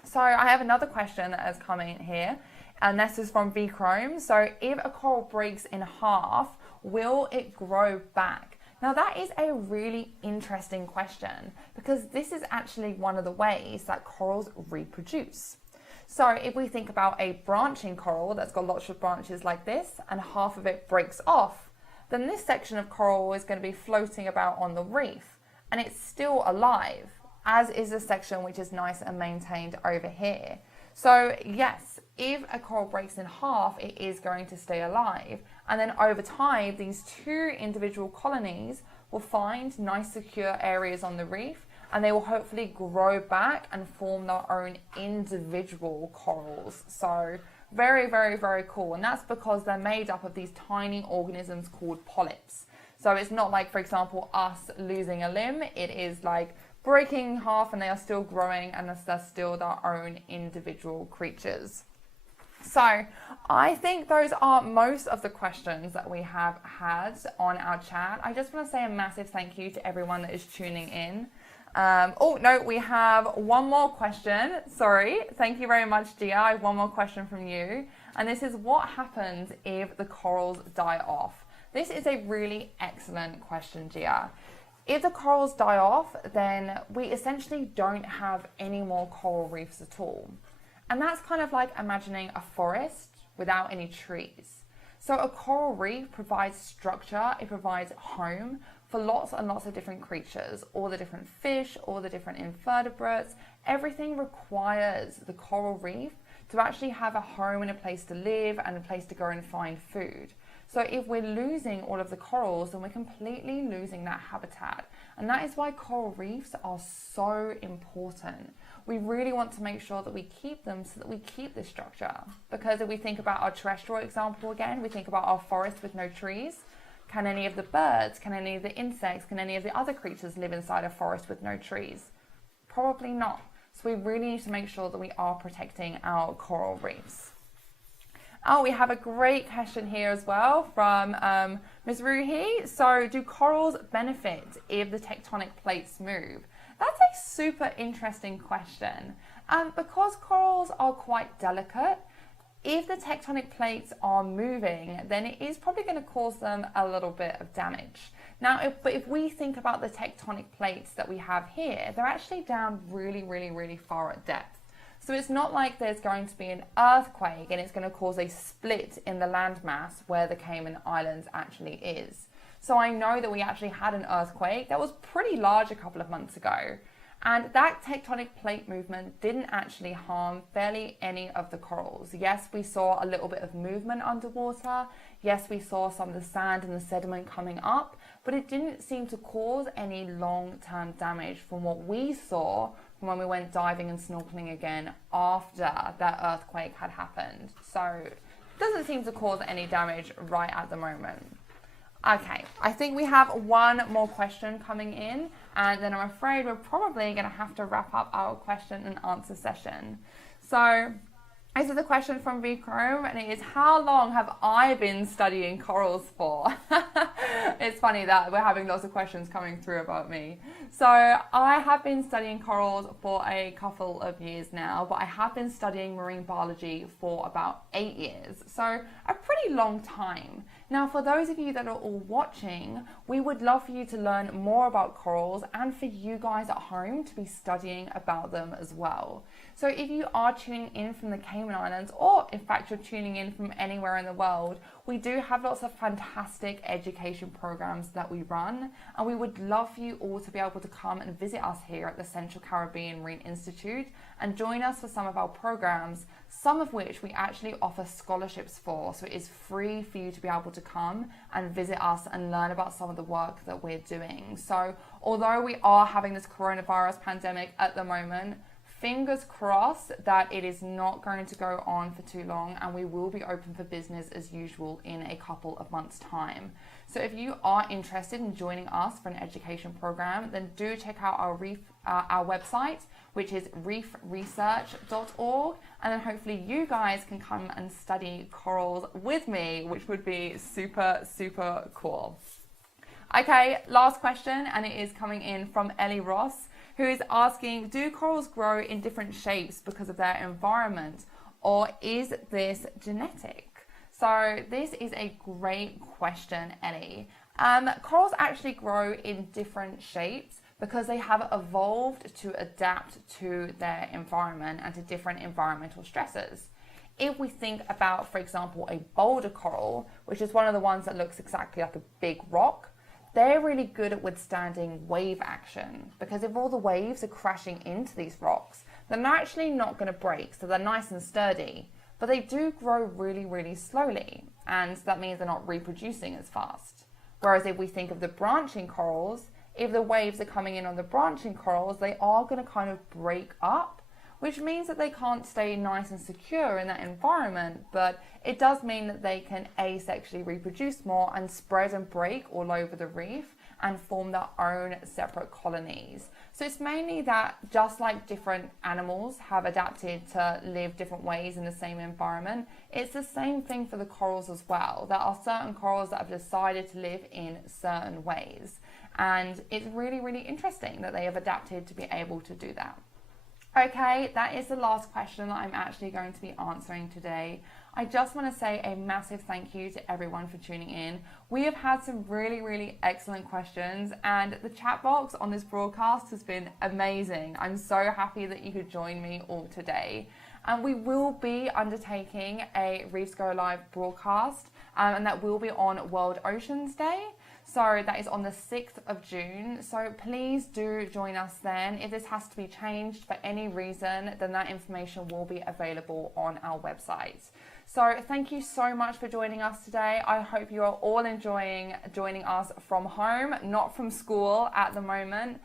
So I have another question that has come in here, and this is from V Chrome. So if a coral breaks in half, will it grow back? Now that is a really interesting question, because this is actually one of the ways that corals reproduce. So if we think about a branching coral that's got lots of branches like this, and half of it breaks off, then this section of coral is going to be floating about on the reef, and it's still alive, as is the section which is nice and maintained over here. So yes, if a coral breaks in half, it is going to stay alive, and then over time these two individual colonies will find nice secure areas on the reef, and they will hopefully grow back and form their own individual corals. So very, very, very cool. And that's because they're made up of these tiny organisms called polyps. So it's not like, for example, us losing a limb. It is like breaking in half and they are still growing and they're still their own individual creatures. So I think those are most of the questions that we have had on our chat. I just want to say a massive thank you to everyone that is tuning in. Oh, no, we have one more question. Sorry. Thank you very much, Gia. I have one more question from you. And this is, what happens if the corals die off? This is a really excellent question, Gia. If the corals die off, then we essentially don't have any more coral reefs at all. And that's kind of like imagining a forest without any trees. So a coral reef provides structure, it provides home for lots and lots of different creatures, all the different fish, all the different invertebrates. Everything requires the coral reef to actually have a home and a place to live and a place to go and find food. So if we're losing all of the corals, then we're completely losing that habitat. And that is why coral reefs are so important. We really want to make sure that we keep them so that we keep this structure. Because if we think about our terrestrial example again, we think about our forest with no trees. Can any of the birds, can any of the insects, can any of the other creatures live inside a forest with no trees? Probably not. So we really need to make sure that we are protecting our coral reefs. Oh, we have a great question here as well from Ms. Ruhi. So, do corals benefit if the tectonic plates move? That's a super interesting question. Because corals are quite delicate, if the tectonic plates are moving, then it is probably going to cause them a little bit of damage. Now, if we think about the tectonic plates that we have here, they're actually down really, really, really far at depth. So it's not like there's going to be an earthquake and it's going to cause a split in the landmass where the Cayman Islands actually is. So I know that we actually had an earthquake that was pretty large a couple of months ago. And that tectonic plate movement didn't actually harm barely any of the corals. Yes, we saw a little bit of movement underwater. Yes, we saw some of the sand and the sediment coming up, but it didn't seem to cause any long-term damage from what we saw from when we went diving and snorkeling again after that earthquake had happened. So it doesn't seem to cause any damage right at the moment. Okay, I think we have one more question coming in, and then I'm afraid we're probably going to have to wrap up our question and answer session. So this is a question from Vikram, and it is, how long have I been studying corals for? It's funny that we're having lots of questions coming through about me. So I have been studying corals for a couple of years now, but I have been studying marine biology for about 8 years. So a pretty long time. Now, for those of you that are all watching, we would love for you to learn more about corals and for you guys at home to be studying about them as well. So if you are tuning in from the Cayman Islands, or in fact you're tuning in from anywhere in the world, we do have lots of fantastic education programs that we run, and we would love for you all to be able to come and visit us here at the Central Caribbean Marine Institute and join us for some of our programs, some of which we actually offer scholarships for. So it is free for you to be able to come and visit us and learn about some of the work that we're doing. So although we are having this coronavirus pandemic at the moment, fingers crossed that it is not going to go on for too long, and we will be open for business as usual in a couple of months' time. So if you are interested in joining us for an education program, then do check out our website, which is reefresearch.org, and then hopefully you guys can come and study corals with me, which would be super, super cool. Okay, last question, and it is coming in from Ellie Ross, who is asking, do corals grow in different shapes because of their environment, or is this genetic? So this is a great question, Ellie. Corals actually grow in different shapes because they have evolved to adapt to their environment and to different environmental stresses. If we think about, for example, a boulder coral, which is one of the ones that looks exactly like a big rock, they're really good at withstanding wave action, because if all the waves are crashing into these rocks, then they're actually not going to break, so they're nice and sturdy, but they do grow really, really slowly, and that means they're not reproducing as fast. Whereas if we think of the branching corals, if the waves are coming in on the branching corals, they are going to kind of break up, which means that they can't stay nice and secure in that environment, but it does mean that they can asexually reproduce more and spread and break all over the reef, and form their own separate colonies. So it's mainly that just like different animals have adapted to live different ways in the same environment, it's the same thing for the corals as well. There are certain corals that have decided to live in certain ways. And it's really, really interesting that they have adapted to be able to do that. Okay, that is the last question that I'm actually going to be answering today. I just want to say a massive thank you to everyone for tuning in. We have had some really, really excellent questions, and the chat box on this broadcast has been amazing. I'm so happy that you could join me all today. And we will be undertaking a Reefs Go Live broadcast, and that will be on World Oceans Day. So that is on the 6th of June. So please do join us then. If this has to be changed for any reason, then that information will be available on our website. So thank you so much for joining us today. I hope you are all enjoying joining us from home, not from school at the moment.